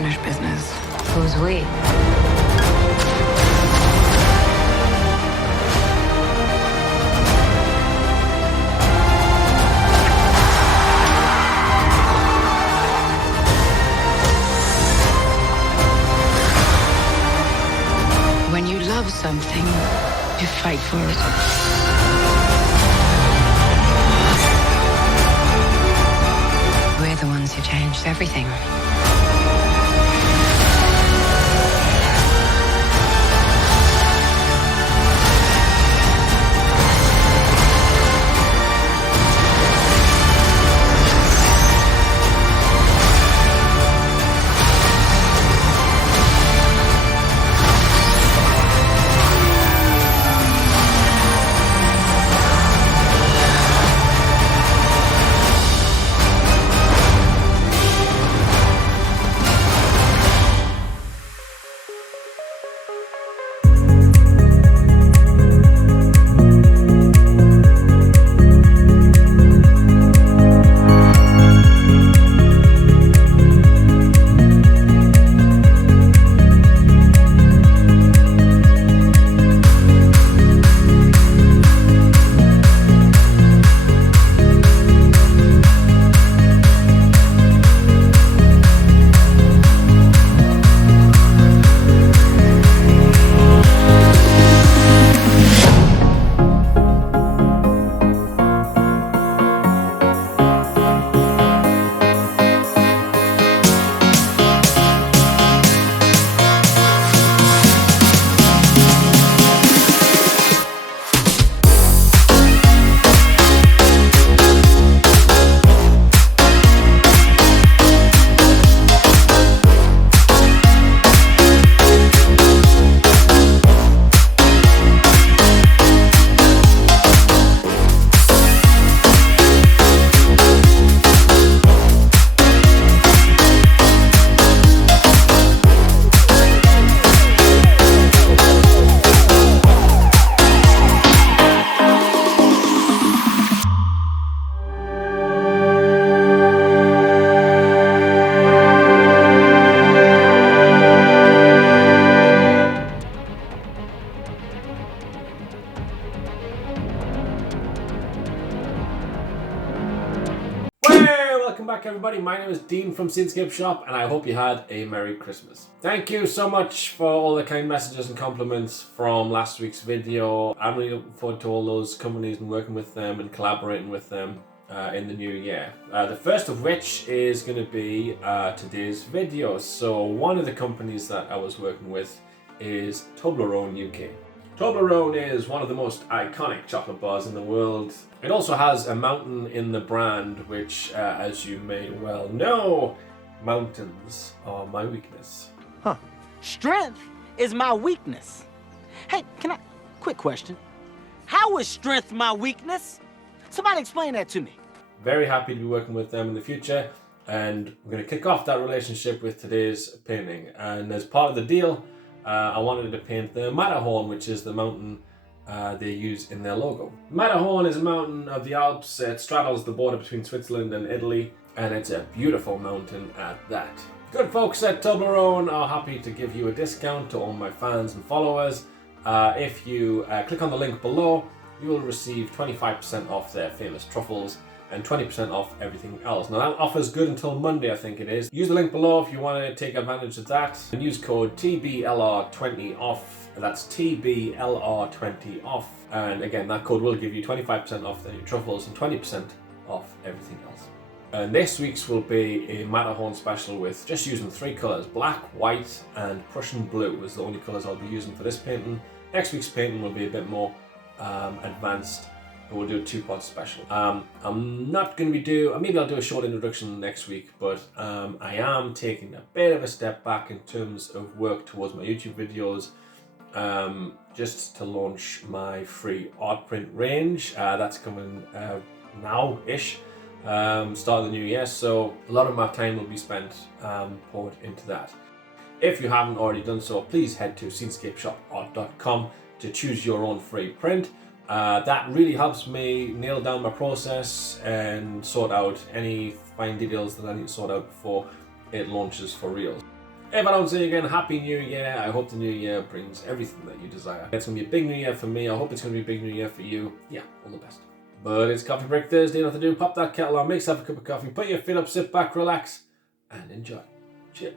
unfinished business. Who's we? When you love something, you fight for it. We're the ones who changed everything. Welcome back everybody, my name is Dean from Scenescapeshop and I hope you had a Merry Christmas. Thank you so much for all the kind messages and compliments from last week's video. I'm really looking forward to all those companies and working with them and collaborating with them in the new year. The first of which is going to be today's video. So one of the companies that I was working with is Toblerone UK. Toblerone is one of the most iconic chocolate bars in the world. It also has a mountain in the brand, which, as you may well know, mountains are my weakness. Huh. Strength is my weakness. Hey, quick question. How is strength my weakness? Somebody explain that to me. Very happy to be working with them in the future, and we're going to kick off that relationship with today's painting. And as part of the deal, I wanted to paint the Matterhorn, which is the mountain they use in their logo. Matterhorn is a mountain of the Alps. It straddles the border between Switzerland and Italy, and it's a beautiful mountain at that. Good folks at Toblerone are happy to give you a discount to all my fans and followers. If you click on the link below, you will receive 25% off their famous truffles and 20% off everything else. Now that offer's good until Monday, I think it is. Use the link below if you want to take advantage of that. And use code TBLR20 off. That's TBLR20 off. And again, that code will give you 25% off the truffles and 20% off everything else. And this week's will be a Matterhorn special with just using 3 colours. Black, white and Prussian blue is the only colours I'll be using for this painting. Next week's painting will be a bit more advanced. We'll do a 2-part special. I'm not going to be maybe I'll do a short introduction next week, but I am taking a bit of a step back in terms of work towards my YouTube videos, just to launch my free art print range. That's coming now-ish, start of the new year, so a lot of my time will be spent poured into that. If you haven't already done so, please head to scenescapeshopart.com to choose your own free print. That really helps me nail down my process and sort out any fine details that I need to sort out before it launches for real. If I don't see you again, Happy New Year. I hope the new year brings everything that you desire. It's going to be a big new year for me. I hope it's going to be a big new year for you. Yeah, all the best. But it's Coffee Break Thursday, nothing to do. Pop that kettle on, make yourself a cup of coffee, put your feet up, sit back, relax, and enjoy. Cheers.